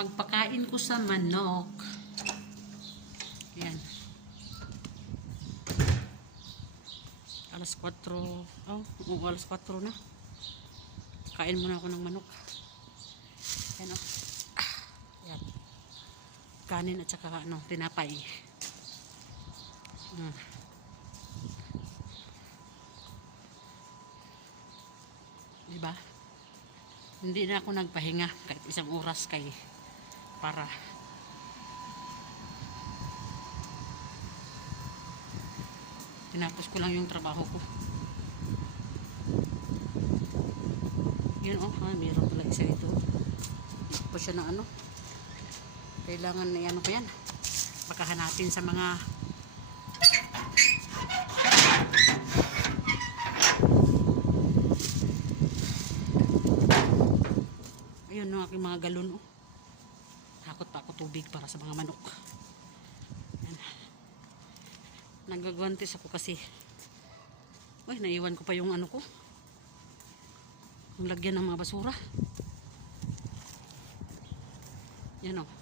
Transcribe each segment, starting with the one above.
pagpakain ko sa manok. Yan. Alas 4. Oh, oh alas 4 na. Kain muna ako ng manok. Yan oh. Ah, Yan. Kanin at saka ano, tinapay. Hmm. Diba? Hindi na ako nagpahinga kahit isang oras kay para tinapos ko lang yung trabaho ko. Yun oh ha, meron pala isa ito. Hindi pa siya ng ano. Kailangan na ano ko yan. Baka hanapin sa mga ayun ang aking mga galon oh takot pa ako tubig para sa mga manok. Yan nagagwantes ako kasi uy naiwan ko pa yung ano ko. Yung lagyan ng mga basura. Yan o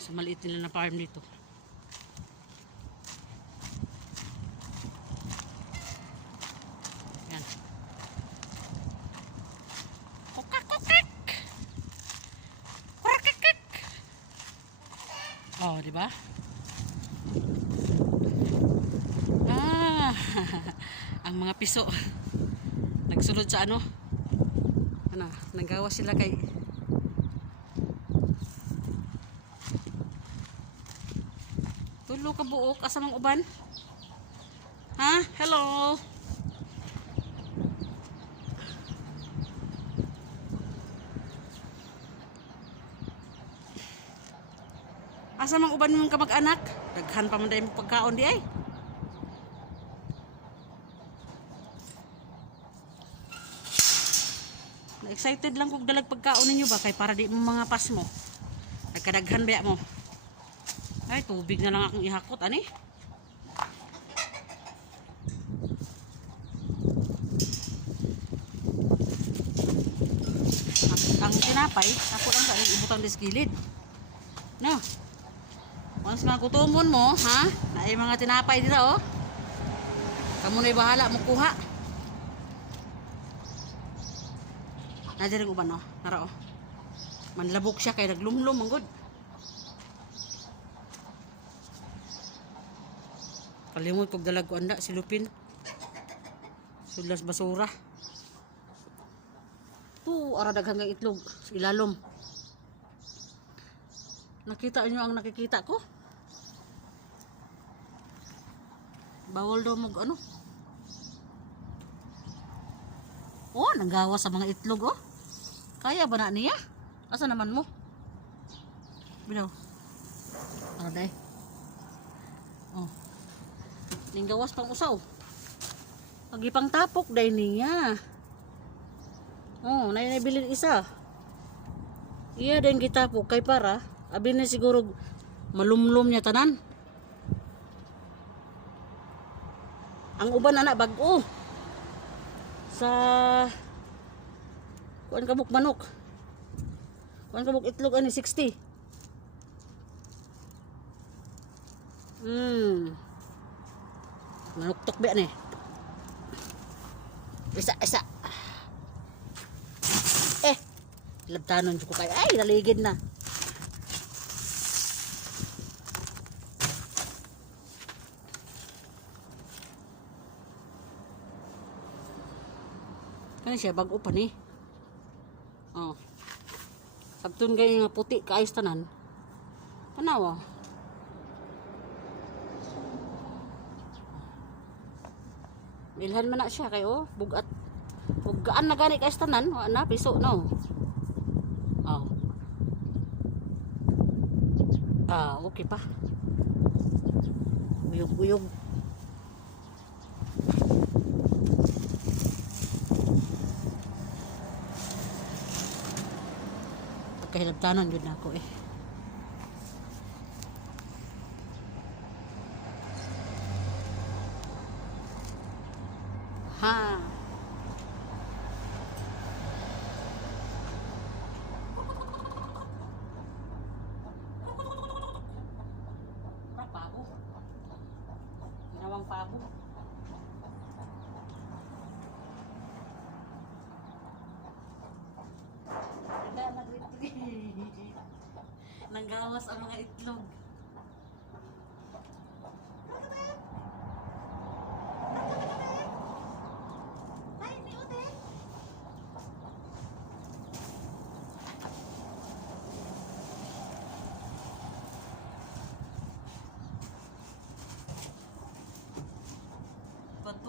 sa maliit nila na farm dito yan kukak kukak kukak oh di ba ah ang mga piso. Nagsulod sa ano? Ano nagawa sila kay tulo ka buok asa mang uban? Ha? Hello? Asa mang uban mong kamag-anak? Daghan pa man mo pagkaon di ay Na-excited lang kog dalag pagkaon ninyo ba kay para di mga pas mo. Nagkadaghan ba mo? Ay, tubig na lang akong ihakot, ani? Ang, tinapay, ako lang sa ibutang diskilid. No. Once nga kutumon mo, ha? Na mga tinapay dito, oh. Kamu na'y bahala mo kuha. Nadiri ko ba no? Nara oh. Manlabok siya kay naglumlum ang good. Kalimot pag dalag ko anda silupin. Sudlas basura. Tu ara daghang nga itlog ilalom. Nakita niyo ang nakikita ko? Bawal daw mag ano? Oh, nanggawa sa mga itlog oh. Kaya ba na niya? Asa naman mo? Binaw. Ano day? Oh. Ninggawas pang usaw. Pagi pang tapok day niya. Oh, na nabilin isa. Iya din gitapok kay para abi na siguro malumlum niya tanan. Ang uban anak bag-o sa kuan kabuk manok? Kuan kabuk itlog ani 60 hmm. Manuktok ba ni? Isa isa. Eh labtanon ko kay ay naligid na. Kani siya bago pa ni. Oh. Sabton gay nga puti kaayos tanan. Panawa. Bilhan man na siya kay oh, bugat. Bugaan na gani kaayos tanan, wa na piso no. Oh. Ah, okay pa. Uyog-uyog. Kahilabtanon yun ako eh. Ha. Nanggawas ang mga itlog.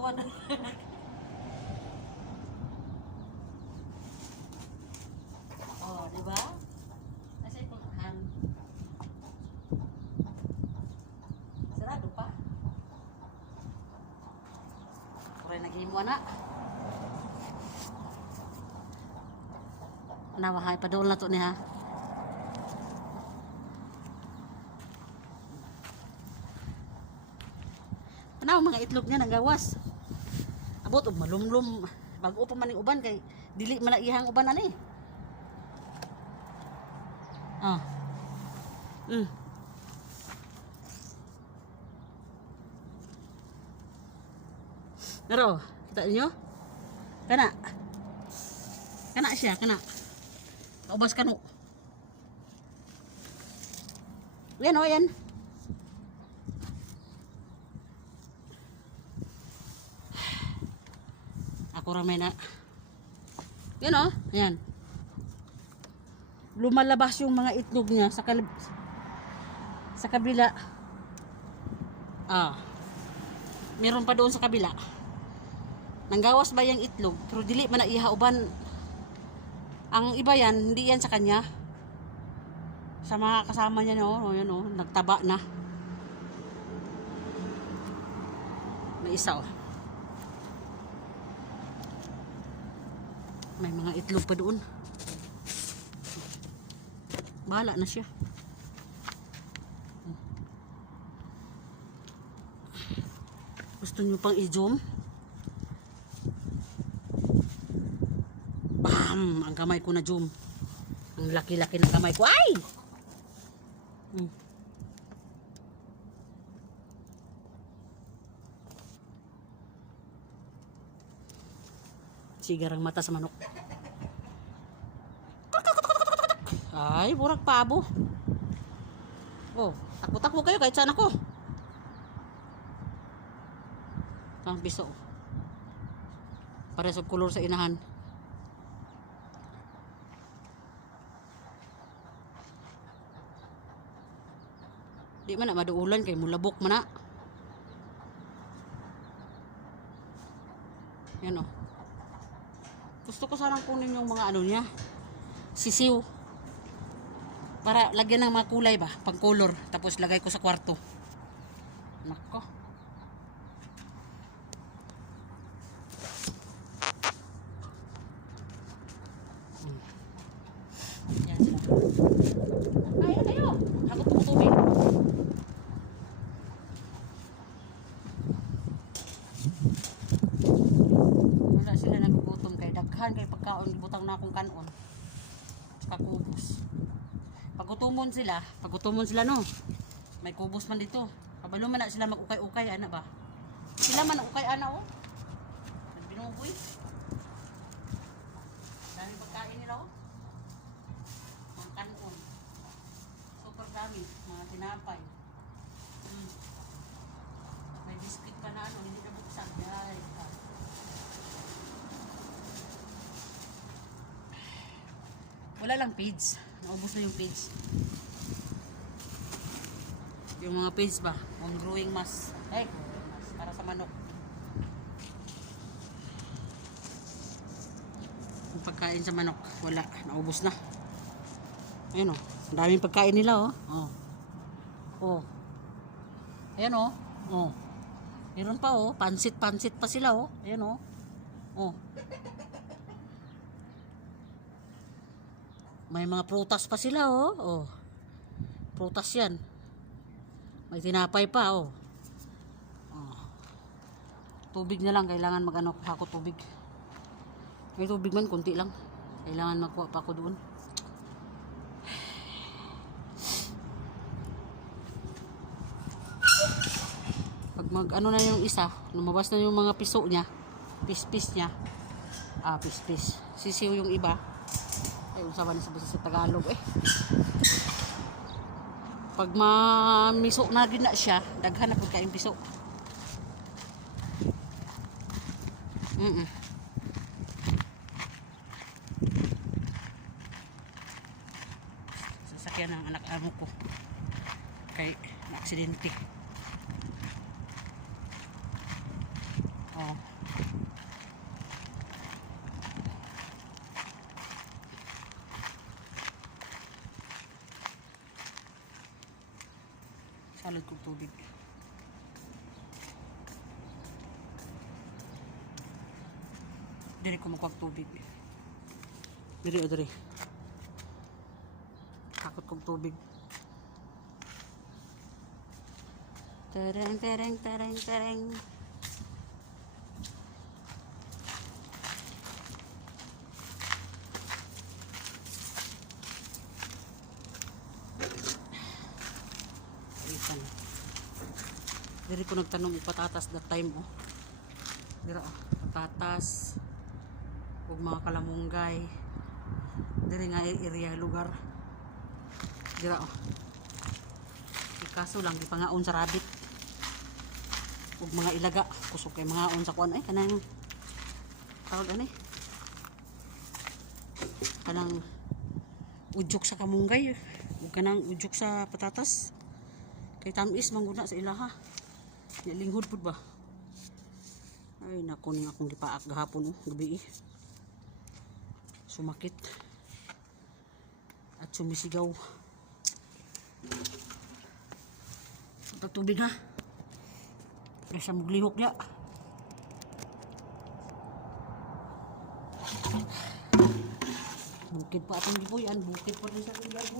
Patuan. oh, di ba? Nasa ipulhan. Sarado pa. Kuray naghimo na. Nawahay pa doon na to niya. Ano mga itlog niya nagawas. Abot og malumlum. Bago pa man ning uban kay dili man ihang uban ani. Ah. Mm. Pero, kita niyo? Kana. Kana siya, kana. Kaubas kanu. Yan o, yan. Ako ramay na. Yan o, yan. Lumalabas yung mga itlog niya sa kalib sa kabila. Ah. Meron pa doon sa kabila. Nanggawas ba yung itlog? Pero dili man na ihauban. Ang iba yan, hindi yan sa kanya. Sa mga kasama niya, no? O, yan, oh, nagtaba na. May isa, oh. May mga itlog pa doon. Bahala na siya. Gusto niyo pang i-zoom? Bam! Ang kamay ko na zoom. Ang laki-laki ng kamay ko. Ay! Hmm. Sigarang mata sa manok. Ay, burak pabo. Oh, takbo-takbo kayo kahit saan ako. Ang piso. Para sa kulor sa inahan. Di man na maduulan kay mulabok man na. Yan o. Gusto ko sanang kunin yung mga ano niya. Sisiw. Para lagyan ng mga kulay ba? Pang color. Tapos lagay ko sa kwarto. Nako. Yan sila. Ay, kayo. Ako po tubig. Wala sila nagugutom kay daghan kay pagkaon gibutang na akong kanon. Tsaka kubos. Pagutumon sila, pagutumon sila no. May kubos man dito. Kabalo man na sila mag-ukay-ukay ana ba? Sila man ukay ana oh. Binuboy. Dami pagkain nila oh. Mga kanon. Super dami, mga tinapay. Mm. May biscuit pa na ano, hindi na buksan. Ay, ah. Wala lang page. Naubos na yung page. Yung mga page ba? On growing mass. Ay, growing mass. Para sa manok. Yung pagkain sa manok. Wala. Naubos na. Ayun o. Ang daming pagkain nila o. Oh. Oh. Ayan o. Oh. Meron pa o. Pansit-pansit pa sila o. Ayan o. Oh. May mga prutas pa sila, oh. oh. Prutas yan. May tinapay pa, oh. oh. Tubig na lang. Kailangan mag-ano ako tubig. May tubig man, kunti lang. Kailangan magkuha pa ako doon. Pag mag ano na yung isa, lumabas na yung mga piso niya, pis-pis niya. Ah, pis-pis. Sisiw yung iba. Ay, usaban na sa Tagalog eh. Pag mamiso na na siya, daghan na kaayong piso. Mm. Sasakyan ng anak amo ko. Kay na aksidente. Oh. Salad kong tubig. Makuha tubig. Diri o diri. Takot kong tubig. Tereng, tereng, tereng, tereng. Isan. Diri ko nagtanong patatas that time oh. Dira oh, patatas ug mga kalamunggay. Diri nga area lugar. Dira oh. Ikaso lang gipangaon sa rabbit. Ug mga ilaga kusog kay mga on sa kuan ay kanang tawag ani. Kanang udyok sa kamunggay ug kanang udyok sa patatas. Kay tamis mangguna sa ilaha. Nya linghod pud ba? Ay nako akong gipaak gahapon oh, gabi eh. Sumakit. At sumisigaw. Sa tubig ha. Nasa muglihok niya. Bukid pa atong gipuyan, bukid pa rin sa ilan mo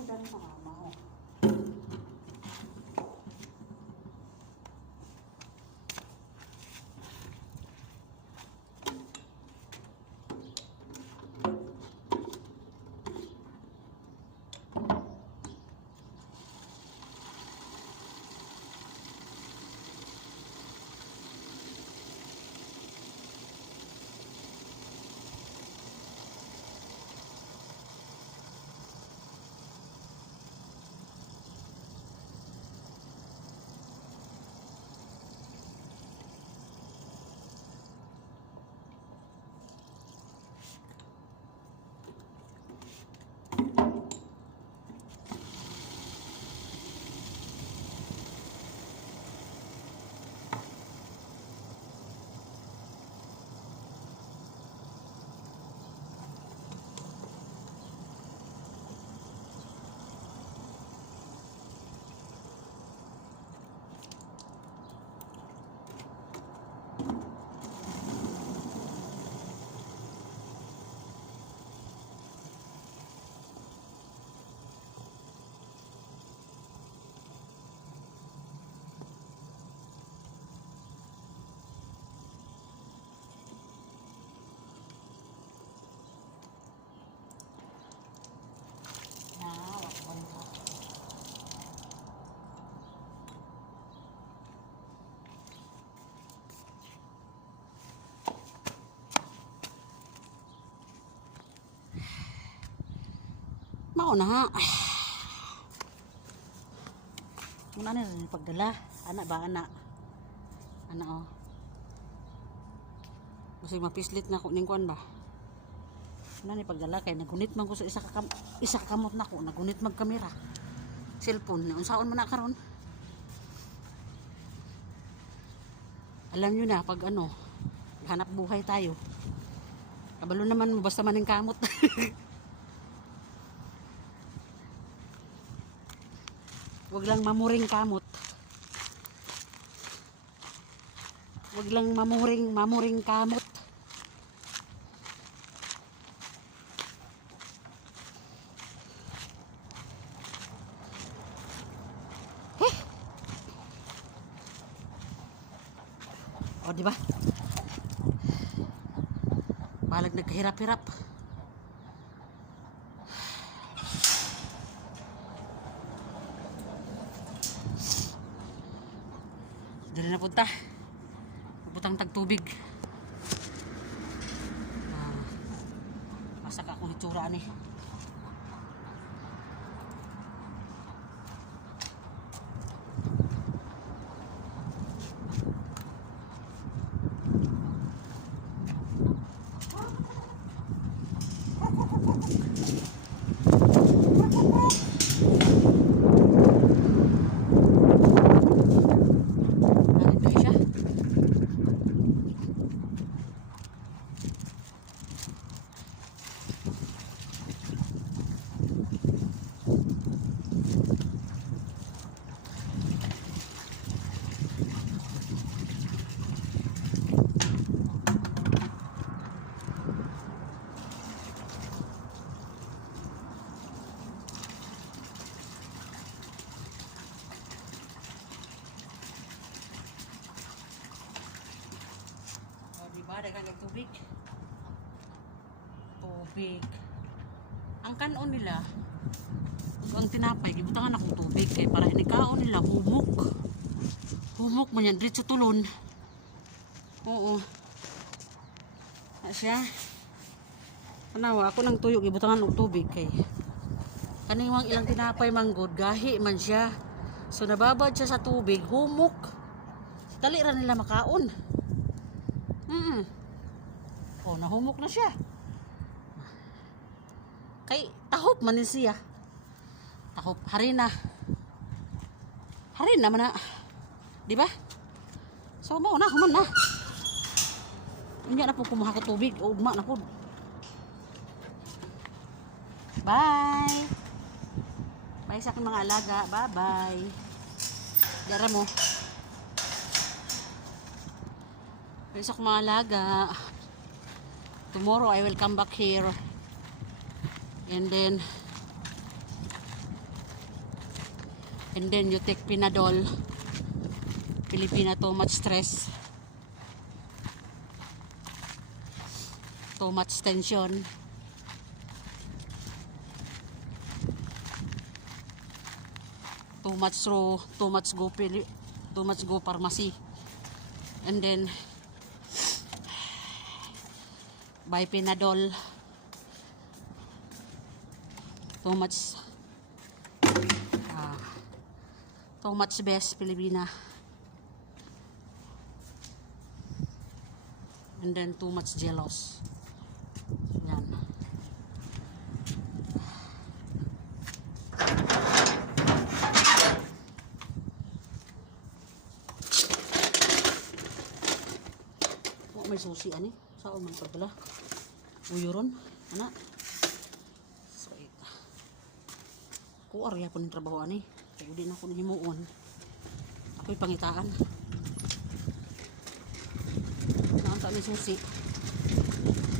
Mao na ha. Muna na rin pagdala. Anak ba, anak? Anak oh. Kasi mapislit na ko ning kuan ba? Ano ni pagdala kay nagunit man ko sa isa ka isa ka kamot nako, nagunit mag kamera. Cellphone, unsaon man na karon? Alam niyo na pag ano, hanap buhay tayo. Kabalo naman mo basta maning kamot. Wag lang mamuring kamot. Wag lang mamuring mamuring kamot. O, di ba? Balag nagkahirap-hirap. Punta. Putang tagtubig. Ah, masak akong hitsura ni. Ada ka ng tubig. Tubig. Ang kanon nila, ug ang gibutangan akong tubig kay para inikaon nila humok. Humok man yan, diretso tulon. Oo. Siya. Tanawa, ako nang tuyo, gibutangan og tubig kay kaning mga ilang tinapay manggod, gahi man siya. So nababad siya sa tubig, humok. Dali ra nila makaon. Mm. Oh, nahumok na siya. Kay tahop man ni siya. Tahop harina. Harina man na. Di ba? So mo na, human na. Unya na po kumuha ko tubig, ugma na po. Bye. Bye sa aking mga alaga. Bye-bye. Dara mo. Bye sa mga alaga. Tomorrow I will come back here. And then and then you take Pinadol. Pilipina too much stress. Too much tension. too much raw, too much go too much go pharmacy. And then buy Pinadol. Too much ah, too much best Pilipina. And then too much jealous. Yan. Wa may susi ani. Saan man pagdala? Uyuron, ana. So ita. Ko arya po ng trabaho ani. Kaya di na ako himuon. Ako'y pangitaan. Naanta ni susi.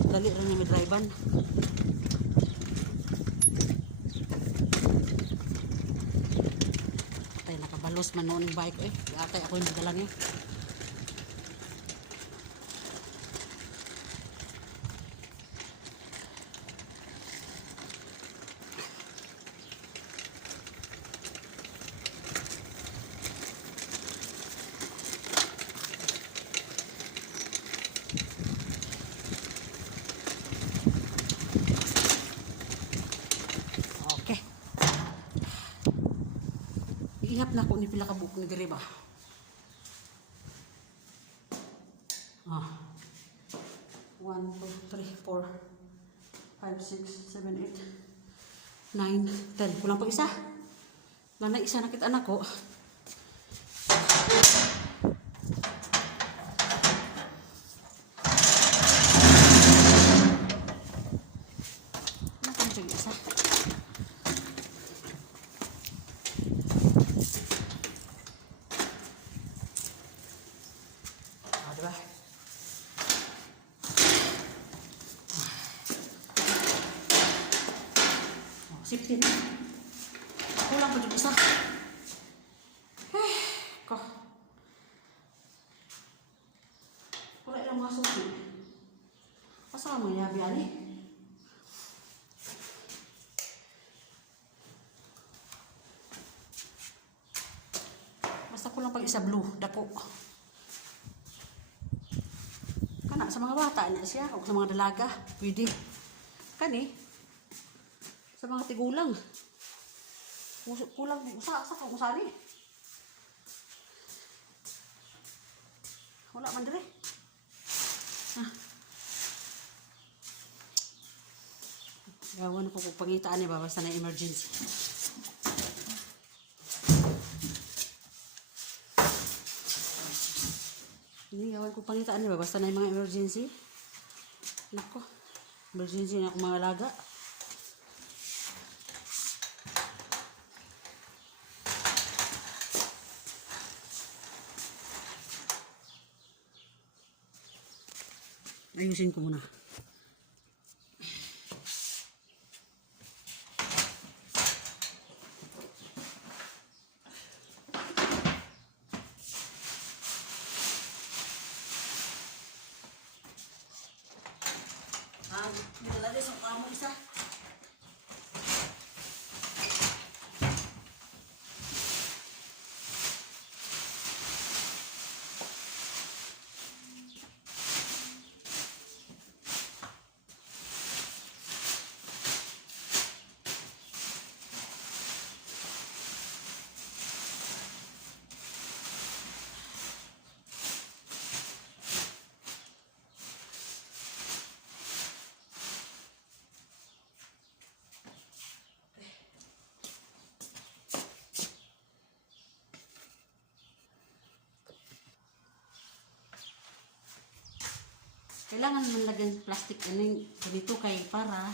Dali rin ni midriban. Tay nakabalos man noon yung bike eh. Atay ako yung nagdala niya. Okay. Ihap na ko ni pila ka buok ni diri. Ah. 1 2 3 4 5 6 7 8 9 10 kulang pa isa. Wala na isa nakita anak ko. Nakita mo isa. Ah, diba? Oh, safety na. Kulang pa dito isa. Eh, ko. Wala ilang mga susi. Asa ang mga yabi ani? Basta kulang pag isa blue, dako. Kana sa mga bata na siya o sa mga dalaga, pwede. Kani sa mga tigulang. Kulang usa sa kung sani. Wala man dire. Ah. Gawan ko kung pangitaan ni ba basta na emergency. Hindi, gawan ko pangitaan ni ba basta na mga emergency. Nako, emergency na akong mga alaga. 安心姑呢？Kailangan man lagyan plastic ano yung ganito kay para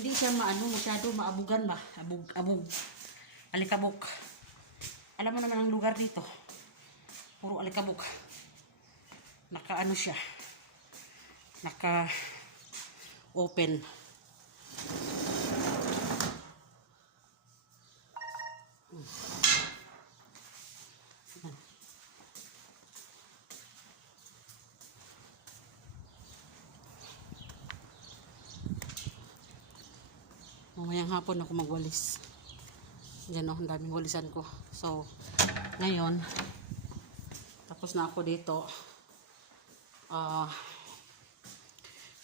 hindi siya maano masyado maabugan ba? Abog, abog. Alikabok. Alam mo naman ang lugar dito. Puro alikabok. Naka ano siya. Naka open. Mamayang hapon ako magwalis. Yan o, ang daming walisan ko. So, ngayon, tapos na ako dito. Ah,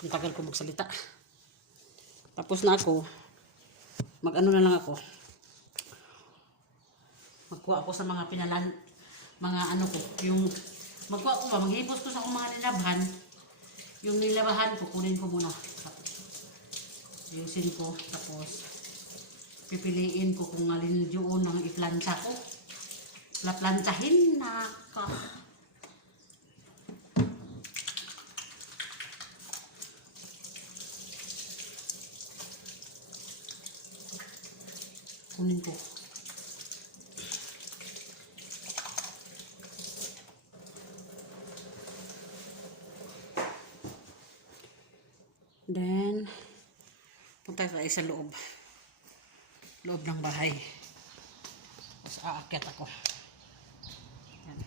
ang tagal ko magsalita. Tapos na ako. Mag-ano na lang ako. Magkuha ako sa mga pinalan, mga ano ko, yung, magkuha ko pa, maghipos ko sa mga nilabhan. Yung nilabahan ko, kunin ko muna. Ayusin ko, tapos pipiliin ko kung alin yun ang iplantsa ko. Laplantsahin na ka. Kunin ko. Then, punta tayo sa loob. Loob ng bahay. Tapos aakyat ako. Yan.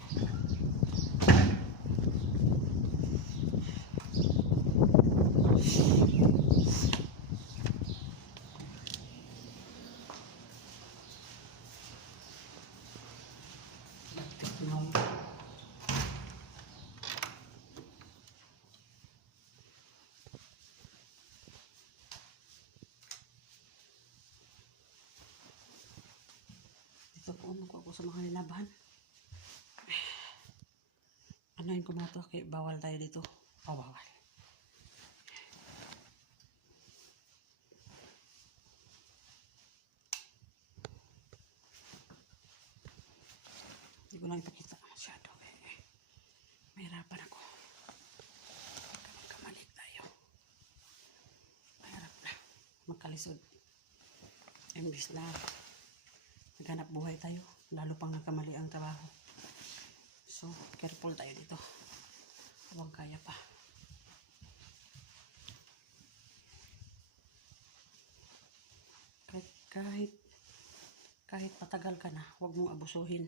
Tignan. Dito po ano ko ako sa mga nilabahan. Anayin ko mga to, kaya bawal tayo dito. Oh, bawal. Hindi ko lang ipakita masyado. Eh. Mahirapan ako. Magkamali tayo. Mahirap na. Magkalisod. Imbis na naghanap buhay tayo. Lalo pang nagkamali ang trabaho. So, careful tayo dito. Habang kaya pa. Kahit, kahit, kahit matagal ka na, huwag mong abusuhin.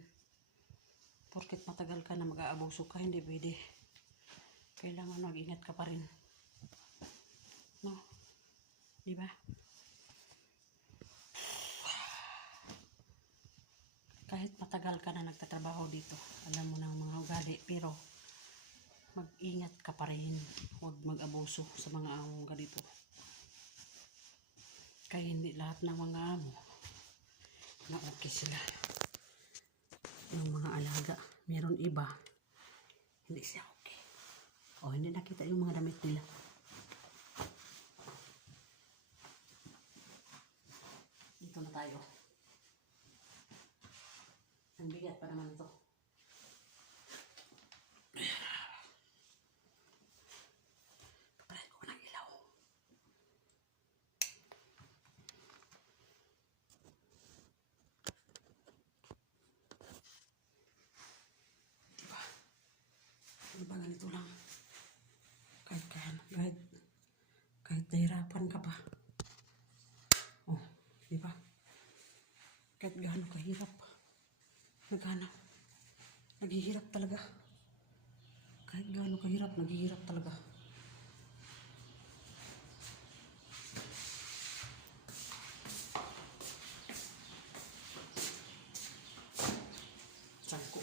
Porket matagal ka na mag-aabuso ka, hindi pwede. Kailangan mag-ingat ka pa rin. No? Di ba? Kahit matagal ka na nagtatrabaho dito, alam mo ng mga ugali, pero mag-ingat ka pa rin. Huwag mag-abuso sa mga amo ganito. Kaya hindi lahat ng mga amo na okay sila. Yung mga alaga, meron iba, hindi siya okay. O, hindi nakita yung mga damit nila. Dito na tayo. Ang bigat pa naman ito. Diba? Diba ganito lang? Kahit, kahit, kahit, kahit nahirapan ka pa. Oh, diba? Kahit gaano kahirap nagana, naghihirap talaga. Kahit gaano kahirap, naghihirap talaga. Sangko.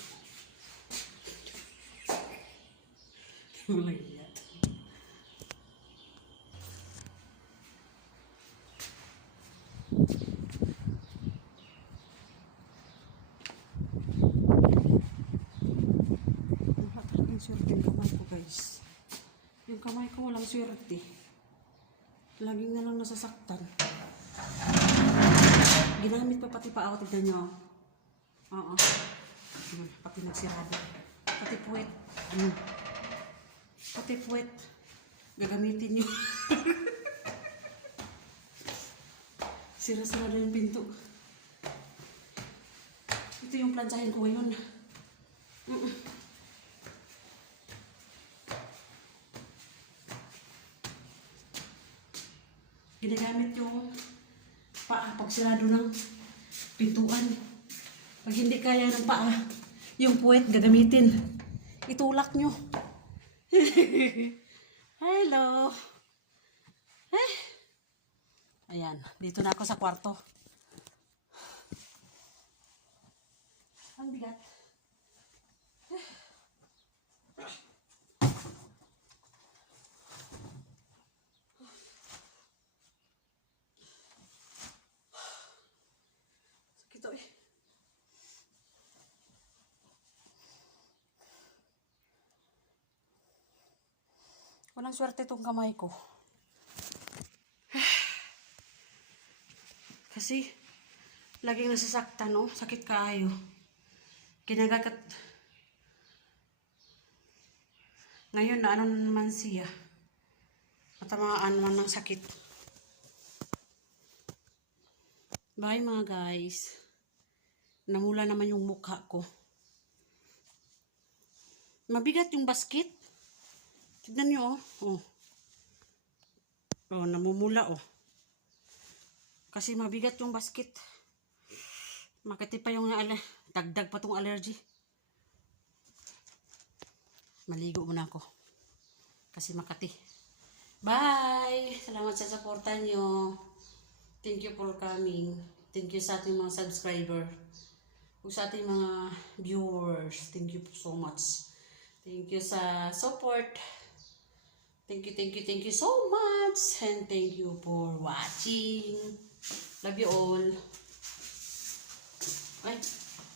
Mulay. kamay ko walang swerte. Laging na lang nasasaktan. Ginamit pa pati pa ako, tignan nyo. Oo. Yun, pati nagsirado. Pati puwet. Ano? Pati puwet. Gagamitin nyo. Sira-sira na yung pinto. Ito yung plansahin ko ngayon. Mm-mm. Ginagamit yung paa pag sirado ng pintuan. Pag hindi kaya ng paa, yung puwet gagamitin. Itulak nyo. Hello. Eh. Ayan, dito na ako sa kwarto. Ang bigat. Sakit to eh. Walang swerte tong kamay ko. Kasi, laging nasasaktan, no? Sakit kaayo. Kinagagat. Ngayon, na ano naman siya. Matamaan man ng sakit. Bye mga guys. Namula naman yung mukha ko. Mabigat yung basket. Tignan nyo, oh. Oh, oh namumula, oh. Kasi mabigat yung basket. Makati pa yung ala, dagdag pa tong allergy. Maligo muna ako. Kasi makati. Bye! Salamat sa suporta nyo. Thank you for coming. Thank you sa ating mga subscriber. Kung sa ating mga viewers. Thank you so much. Thank you sa support. Thank you, thank you, thank you so much. And thank you for watching. Love you all. Ay,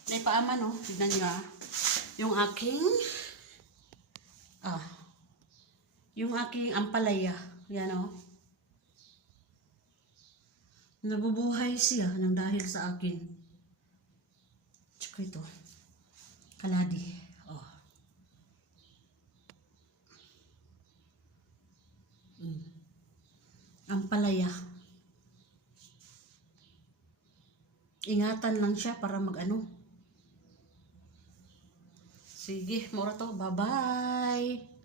may paama no? Tignan nyo ah. Yung aking, ah, yung aking ampalaya. Yan oh. Nabubuhay siya ng dahil sa akin. Tsaka ito. Kaladi. Oh. Mm. Ampalaya. Ingatan lang siya para mag-ano. Sige, mura to. Bye-bye.